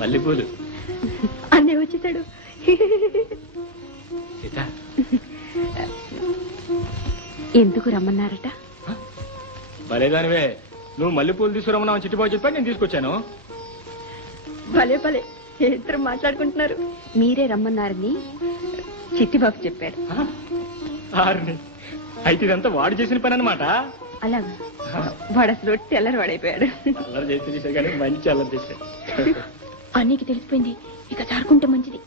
మల్లెపూలు అన్నయ్య వచ్చేసాడు. ఎందుకు రమ్మన్నారట? భలేదానివే, నువ్వు మల్లెపూలు తీసుకురమ్మన్నావు చిట్టిబాబు చెప్పాడు, నేను తీసుకొచ్చాను. భలే భలే ఇద్దరు మాట్లాడుకుంటున్నారు. మీరే రమ్మన్నారని చిట్టిబాబు చెప్పాడు. అయితే ఇదంతా వాడు చేసిన పని అనమాట. అలాగా, వాడు అసలు తెల్లరి వాడైపోయాడు. అల్లరి చేస్తే కానీ మంచి అల్లరి చేశాడు. అన్నీకి తెలిసిపోయింది, ఇక జారుకుంటే మంచిది.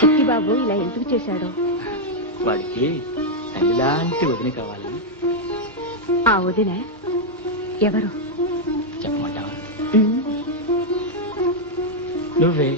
చిట్టిబాబు ఇలా ఎందుకు చేశాడు? వాడికి తల్లిలాంటి వదిన కావాలి. ఆ వదిన ఎవరు చెప్పమంటావా? నువ్వే.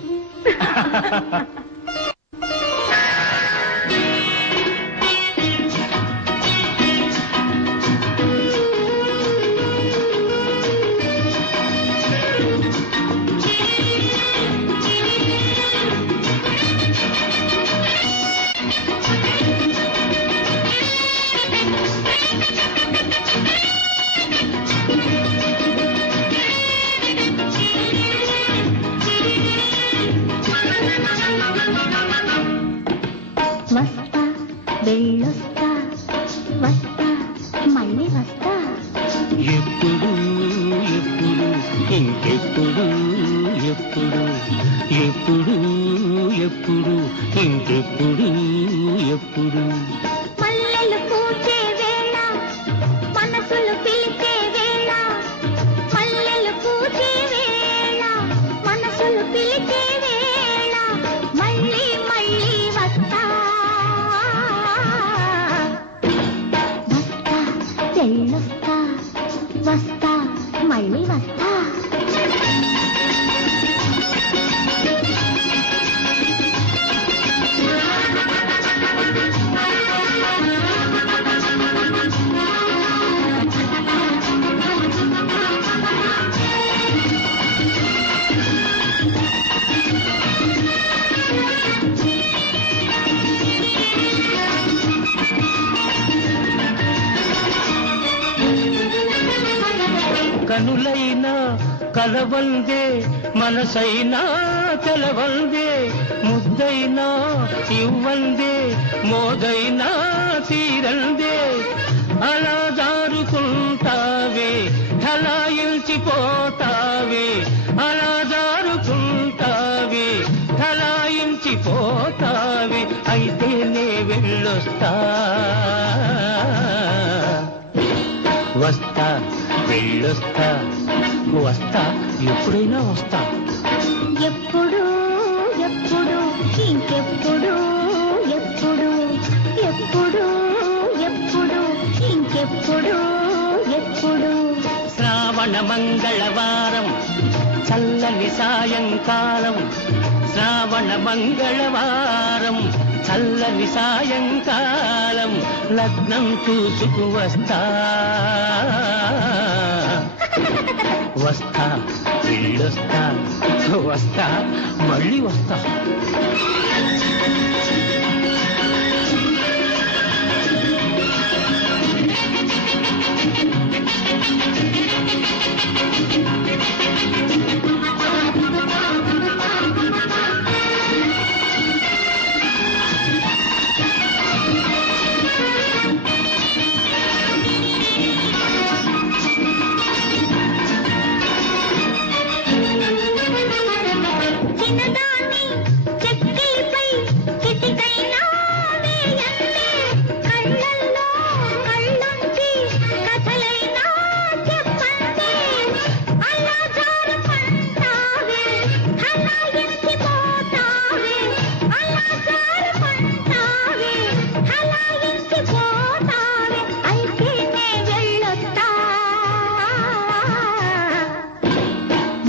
వస్తా వెళ్ళొస్తా వస్తా మళ్ళీ వస్తా. ఎప్పుడు ఎప్పుడు ఇంకెప్పుడు ఎప్పుడు ఎప్పుడు ఎప్పుడు ఇంకెప్పుడు ఎప్పుడు మల్లెలు పూచే వేళ మనసులు పిలిచే వేళ, మల్లెలు పూచే వేళ మనసులు పిలిచే వేళ, మళ్ళీ మళ్ళీ వస్తా వస్తా వెళ్ళొస్తా వస్తా మళ్ళీ వస్తా. కనులైనా కలవందే మనసైనా తెలవందే, ముద్దైనా ఇవ్వందే మోదైనా తీరందే, అలా జారుకుంటావే ఠలాయించిపోతావే, అలా జారుకుంటావే ఠలాయించిపోతావే, అయితే నే వెళ్ళొస్తా వస్తా వెళ్ళొస్తా వస్తా ఎప్పుడైనా వస్తా. ఎప్పుడు ఎప్పుడు ఇంకెప్పుడు ఎప్పుడు ఎప్పుడు ఎప్పుడు ఇంకెప్పుడు ఎప్పుడు. శ్రావణ మంగళవారం చల్లని సాయంకాలం, శ్రావణ మంగళవారం చల్లని సాయంకాలం, లగ్నం చూసుకు వస్తా వస్తా వెళ్ళొస్తా వస్తా మళ్ళీ వస్తా. చిన్నదాన్ని చెక్కిలిపై చిటికైనా వేయండి, కళ్ళల్లో కళ్ళుంచి కథలైనా చెప్పండి, అలా జారుకుంటావే హలాయించిపోతావే, అలా జారుకుంటావే హలాయించిపోతావే, అయితే నే వెళ్ళొస్తా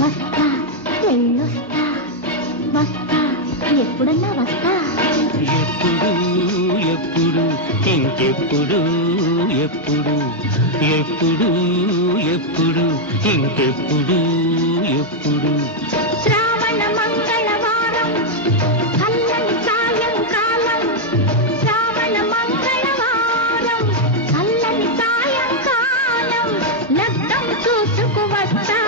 వస్తా వెళ్ళొస్తా వస్తా ఎప్పుడన్నా వస్తా. ఎప్పుడు ఎప్పుడు ఇంకెప్పుడు ఎప్పుడు ఎప్పుడు ఎప్పుడు ఇంకెప్పుడు ఎప్పుడు. శ్రావణ మంగళవారం చల్లని సాయంకాలం, శ్రావణ మంగళవారం వస్తా